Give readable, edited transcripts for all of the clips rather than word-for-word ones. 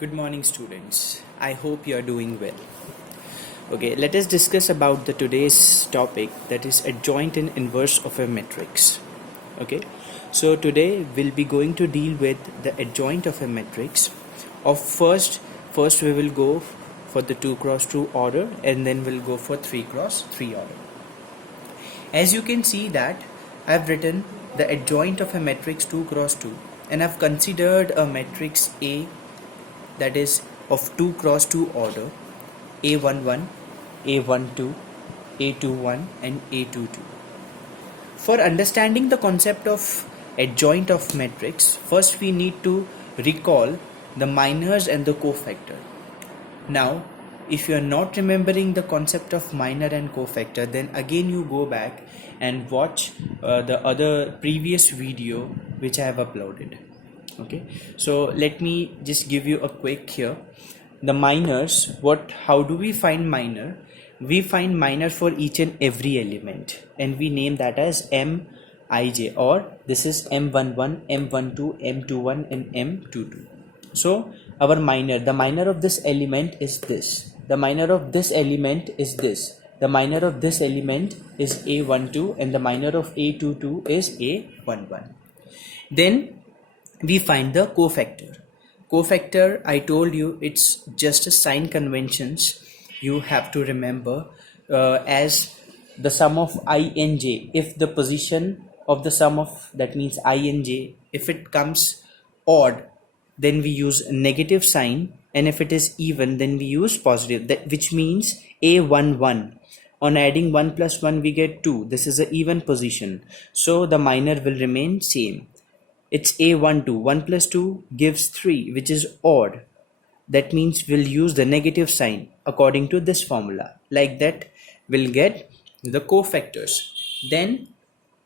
Good morning, students. I hope you are doing well. Okay, let us discuss about the today's topic, that is adjoint and inverse of a matrix. Okay, so today we'll be going to deal with the adjoint of a matrix. First we will go for the 2 cross 2 order, and then we'll go for 3 cross 3 order. As you can see that I've written the adjoint of a matrix 2 cross 2, and I've considered a matrix A that is of 2 cross 2 order, A11, A12, A21 and A22. For understanding the concept of adjoint of matrix, first we need to recall the minors and the cofactor. Now, if you are not remembering the concept of minor and cofactor, then again you go back and watch the other previous video which I have uploaded. Okay, so let me just give you a quick here. The minors, how do we find minor? We find minor for each and every element, and we name that as Mij, or this is M11, M12, M21 and M22. So our minor, the minor of this element is this, the minor of this element is this, the minor of this element is A12, and the minor of A22 is A11. Then we find the cofactor. Cofactor, I told you, it's just a sign conventions you have to remember as the sum of I and j. If the position of the sum of, that means I and j, if it comes odd, then we use a negative sign, and if it is even, then we use positive, that which means A11. On adding 1 plus 1 we get 2. This is an even position, so the minor will remain same. It's A12, 1 plus 2 gives 3, which is odd. That means we'll use the negative sign according to this formula. Like that, we'll get the cofactors. Then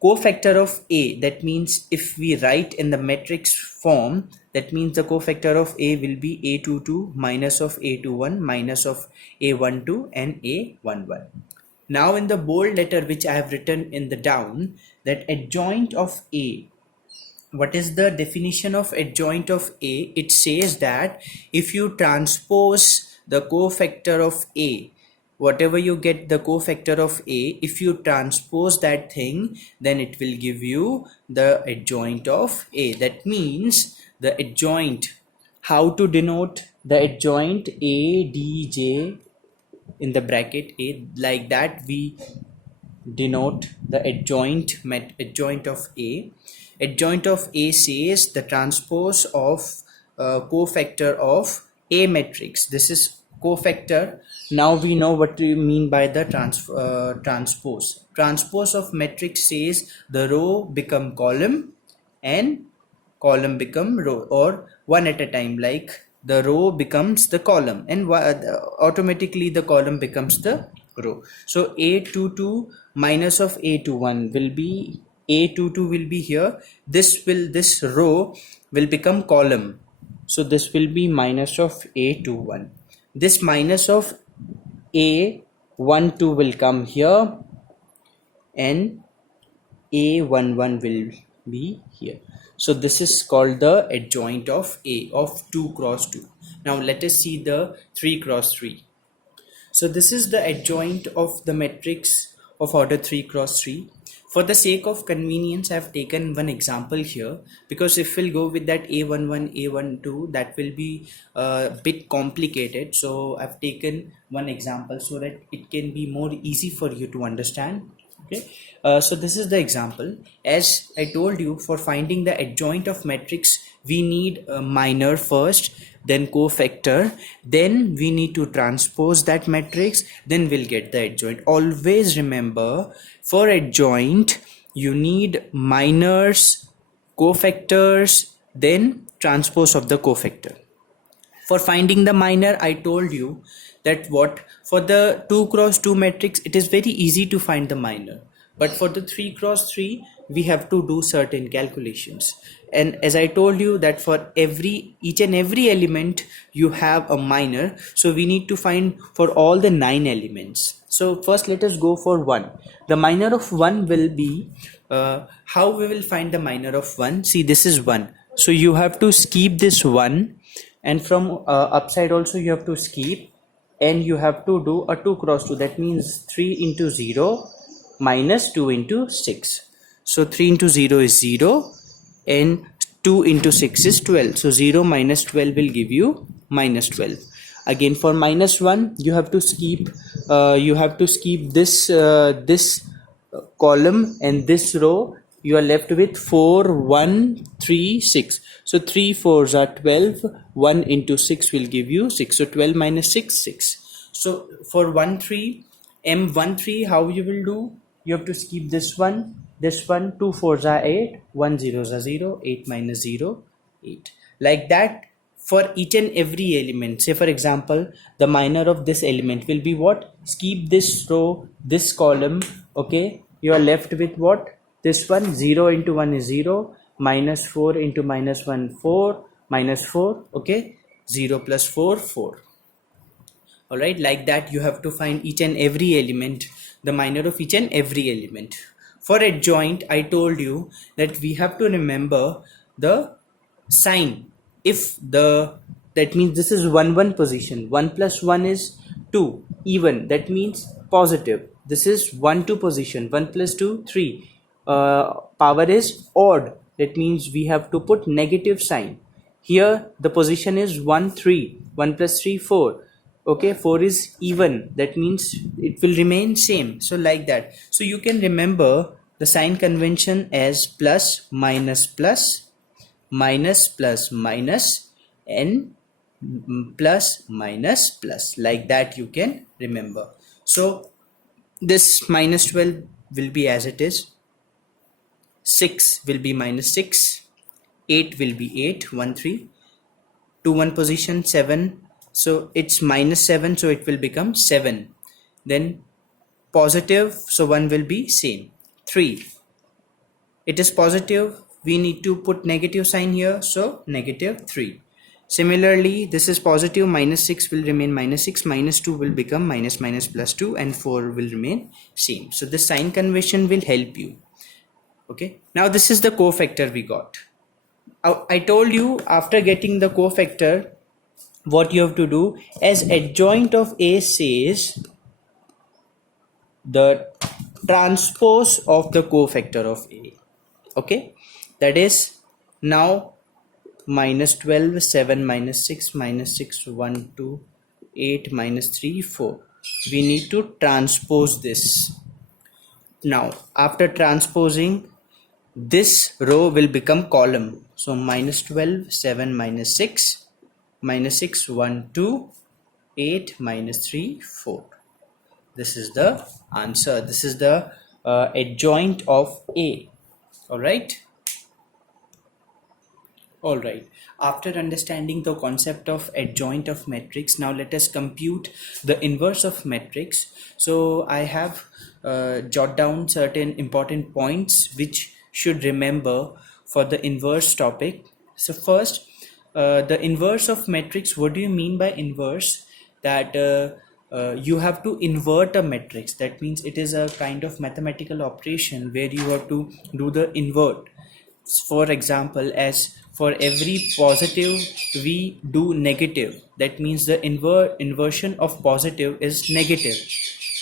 cofactor of A, that means if we write in the matrix form, that means the cofactor of A will be A22 minus of A21 minus of A12 and A11. Now in the bold letter which I have written in the down, that adjoint of A, what is the definition of adjoint of A? It says that if you transpose the cofactor of A, whatever you get the cofactor of A, if you transpose that thing, then it will give you the adjoint of A. That means the adjoint, how to denote the adjoint? ADJ in the bracket A, like that we denote the adjoint of A. Adjoint of A says the transpose of cofactor of A matrix. This is cofactor. Now we know what do you mean by the transpose. Transpose of matrix says the row become column and column become row, or one at a time, like the row becomes the column and automatically the column becomes the row. So A22 minus of A21 will be, A22 will be here, this row will become column, so this will be minus of A21. This minus of A12 will come here and A11 will be here. So this is called the adjoint of A of 2 cross 2. Now let us see the 3 cross 3. So this is the adjoint of the matrix of order 3 cross 3. For the sake of convenience, I have taken one example here, because if we'll go with that A11, A12, that will be a bit complicated. So I've taken one example so that it can be more easy for you to understand. Okay, so this is the example. As I told you, for finding the adjoint of matrix, we need a minor first, then cofactor, then we need to transpose that matrix, then we'll get the adjoint. Always remember, for adjoint you need minors, cofactors, then transpose of the cofactor. For finding the minor, I told you that for the 2 cross 2 matrix it is very easy to find the minor, but for the 3 cross 3 we have to do certain calculations. And as I told you that for each and every element you have a minor, so we need to find for all the 9 elements. So first let us go for 1. The minor of 1 will be, how we will find the minor of 1? See, this is 1, so you have to skip this 1 and from upside also you have to skip, and you have to do a 2 cross 2. That means 3 into 0 minus 2 into 6. So 3 into 0 is 0 and 2 into 6 is 12. So 0 minus 12 will give you minus 12. Again for minus 1 you have to skip this column and this row. You are left with 4 1 3 6. So 3 4s are 12. 1 into 6 will give you 6. So 12 minus 6 6. So for 1 3 m1 3, how you will do? You have to skip this one, 2 4s are 8, 1 0s are 0, 8 minus 0 8. Like that for each and every element. Say for example, the minor of this element will be what? Skip this row, this column. Okay, you are left with what? This one. 0 into 1 is 0, minus 4 into minus 1 4, minus 4. Okay, 0 plus 4 4. Alright, like that you have to find each and every element, the minor of each and every element. For adjoint, I told you that we have to remember the sign. If the, that means this is 1 1 position, 1 plus 1 is 2, even, that means positive. This is 1 2 position, 1 plus 2 3, power is odd, that means we have to put negative sign. Here the position is 1 3, 1 plus 3 4. Okay, 4 is even, that means it will remain same. So like that, so you can remember the sign convention as plus minus plus, minus plus minus, and plus minus plus. Like that you can remember. So this minus 12 will be as it is, 6 will be minus 6, 8 will be 8 1 3, 2 1 position 7, so it's minus 7, so it will become 7. Then positive, so 1 will be same. 3, it is positive, we need to put negative sign here, so negative 3. Similarly, this is positive, minus 6 will remain minus 6, minus 2 will become minus minus plus 2, and 4 will remain same. So the sign convention will help you. Okay, now this is the cofactor we got. I told you after getting the cofactor, what you have to do, as adjoint of A says the transpose of the cofactor of A. Okay, that is now minus 12, 7 minus 6, minus 6, 1, 2, 8 minus 3, 4. We need to transpose this. Now after transposing, this row will become column. So minus 12, 7 minus 6, minus 6, 1, 2, 8 minus 3, 4. This is the answer. This is the adjoint of A. Alright. Alright, after understanding the concept of adjoint of matrix, now let us compute the inverse of matrix. So I have jot down certain important points which should remember for the inverse topic. So first, the inverse of matrix, what do you mean by inverse? That you have to invert a matrix. That means it is a kind of mathematical operation where you have to do the invert. For example, as for every positive we do negative, that means the inversion of positive is negative.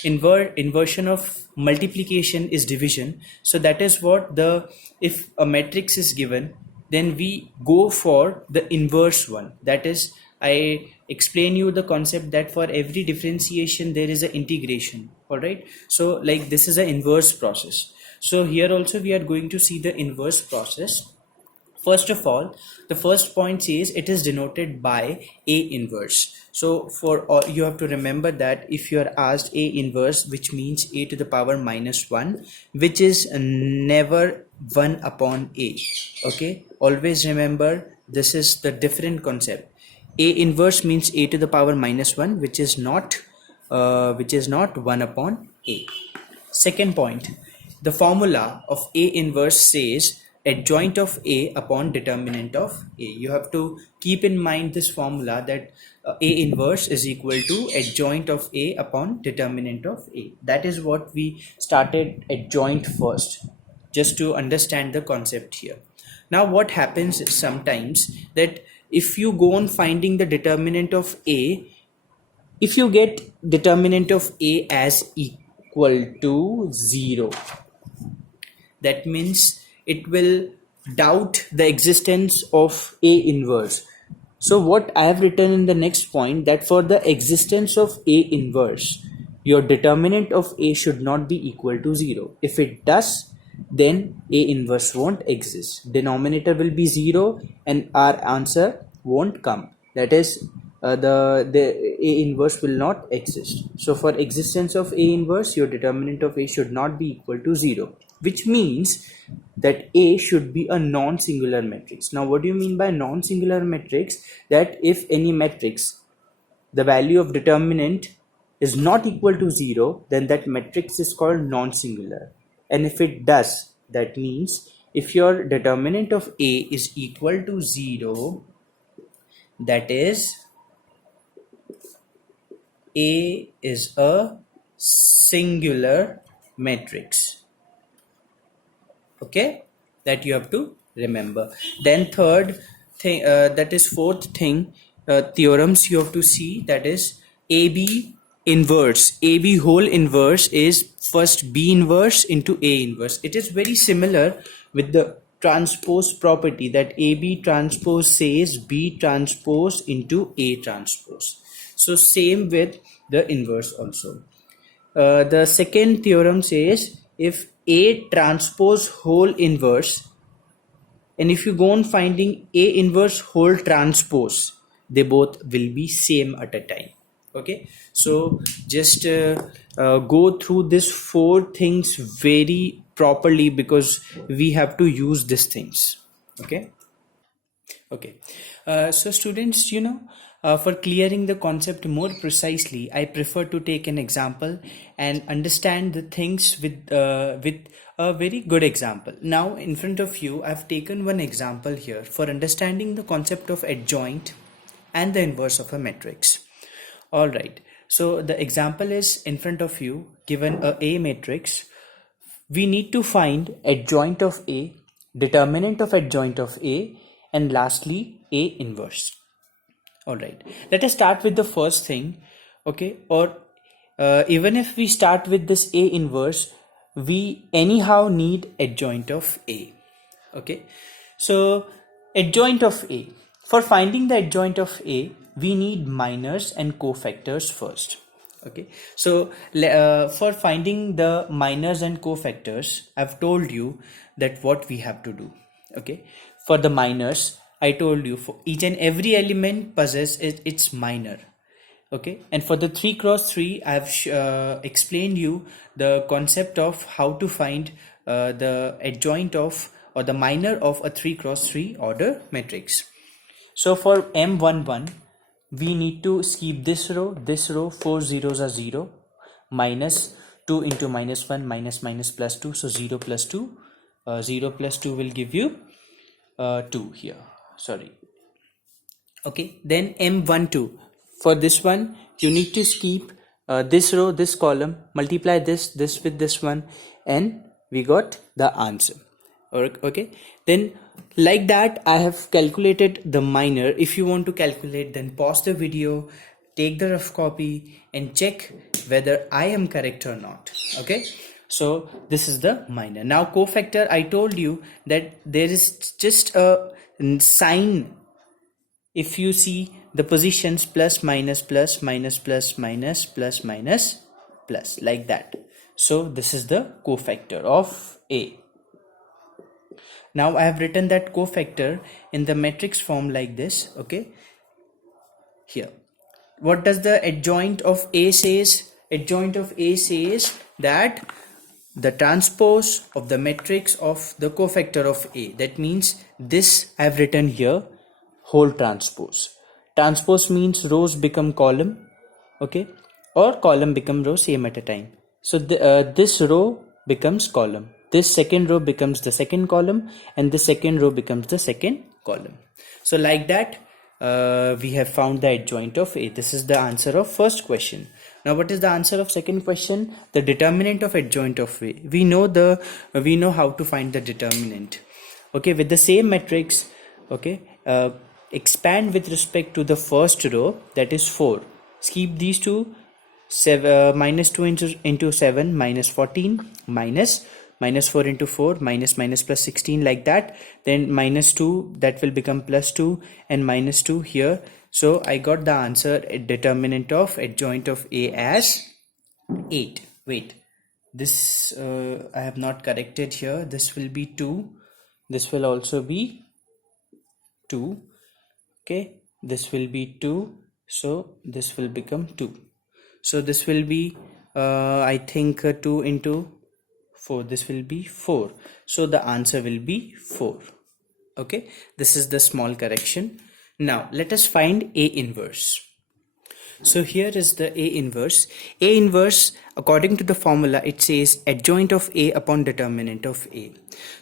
Inversion of multiplication is division. So that is what the, if a matrix is given, then we go for the inverse one. That is, I explain you the concept that for every differentiation there is an integration. All right, so like this is an inverse process. So here also we are going to see the inverse process. First of all, the first point says it is denoted by A inverse. So for you have to remember that if you are asked A inverse, which means A to the power minus 1, which is never 1 upon A. Okay, always remember this is the different concept. A inverse means A to the power minus 1, which is not 1 upon A. Second point, the formula of A inverse says adjoint of A upon determinant of A. You have to keep in mind this formula, that A inverse is equal to adjoint of A upon determinant of A. That is what we started adjoint first, just to understand the concept here. Now what happens is sometimes that if you go on finding the determinant of A, if you get determinant of A as equal to 0, that means it will doubt the existence of A inverse. So what I have written in the next point, that for the existence of A inverse, your determinant of A should not be equal to 0. If it does, then A inverse won't exist. Denominator will be 0 and our answer won't come. That is, the A inverse will not exist. So for existence of A inverse, your determinant of A should not be equal to 0, which means that A should be a non-singular matrix. Now what do you mean by non-singular matrix? That if any matrix, the value of determinant is not equal to 0, then that matrix is called non-singular. And if it does, that means if your determinant of A is equal to 0, that is A is a singular matrix. Okay, that you have to remember. Then third thing, that is fourth thing, theorems you have to see, that is AB inverse. AB whole inverse is first B inverse into A inverse. It is very similar with the transpose property, that AB transpose says B transpose into A transpose. So same with the inverse also. The second theorem says if A transpose whole inverse, and if you go on finding A inverse whole transpose, they both will be same at a time. Okay, so just go through this four things very properly, because we have to use these things. Okay, so students, for clearing the concept more precisely, I prefer to take an example and understand the things with a very good example. Now, in front of you, I've taken one example here for understanding the concept of adjoint and the inverse of a matrix. All right. So the example is in front of you, given a matrix. We need to find adjoint of A, determinant of adjoint of A, and lastly A inverse. All right, let us start with the first thing. Okay, or even if we start with this A inverse, we anyhow need adjoint of A. Okay, so adjoint of A. For finding the adjoint of A, we need minors and cofactors first. Okay, so for finding the minors and cofactors, I've told you that what we have to do. Okay, for the minors, I told you for each and every element possesses its minor. Okay, and for the 3 cross 3, I've explained you the concept of how to find the adjoint of or the minor of a 3 cross 3 order matrix. So for M11, we need to skip this row, 4 zeros are 0, minus 2 into minus 1, minus minus plus 2, so 0 plus 2, 0 plus 2 will give you 2 here, sorry. Okay, then M12, for this one, you need to skip this row, this column, multiply this with this one, and we got the answer. Okay, then like that I have calculated the minor. If you want to calculate, then pause the video, take the rough copy and check whether I am correct or not. Okay, so this is the minor. Now cofactor, I told you that there is just a sign. If you see the positions plus minus plus minus plus minus plus minus plus, like that. So this is the cofactor of A. Now I have written that cofactor in the matrix form like this. Okay, here what does the adjoint of A says? Adjoint of A says that the transpose of the matrix of the cofactor of A. That means this I have written here, whole transpose. Transpose means rows become column, okay, or column become row, same at a time. So this row becomes column, this second row becomes the second column, and the second row becomes the second column. So like that we have found the adjoint of A. This is the answer of first question. Now what is the answer of second question? The determinant of adjoint of A. We know how to find the determinant. Okay, with the same matrix. Okay, expand with respect to the first row, that is 4. Keep these two. Minus 2 into 7 minus 14 minus 4 into 4 minus plus 16, like that. Then minus 2, that will become plus 2, and minus 2 here. So I got the answer, determinant of adjoint of A as 8. Wait, this I have not corrected here. This will be 2. This will also be 2. Okay, this will be 2. So this will become 2. So this will be I think 2 into 4. This will be 4. So the answer will be 4. Okay, this is the small correction. Now let us find A inverse. So here is the A inverse. A inverse, according to the formula, it says adjoint of A upon determinant of A.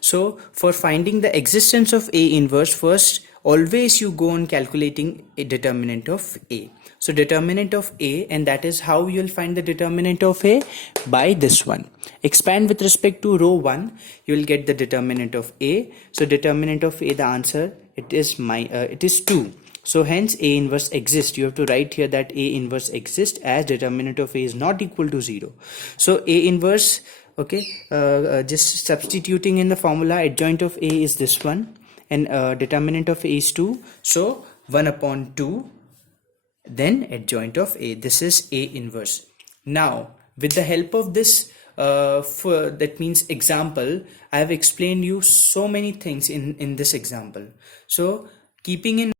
So for finding the existence of A inverse, first always you go on calculating a determinant of A. So determinant of A, and that is how you'll find the determinant of A, by this one. Expand with respect to row 1, you will get the determinant of A. So determinant of A, the answer, it is 2. So hence A inverse exists. You have to write here that A inverse exists, as determinant of A is not equal to 0. So A inverse, okay, just substituting in the formula, adjoint of A is this one, and determinant of A is 2. So 1 upon 2, then adjoint of A. This is A inverse. Now with the help of this that means example, I have explained you so many things in this example. So keeping in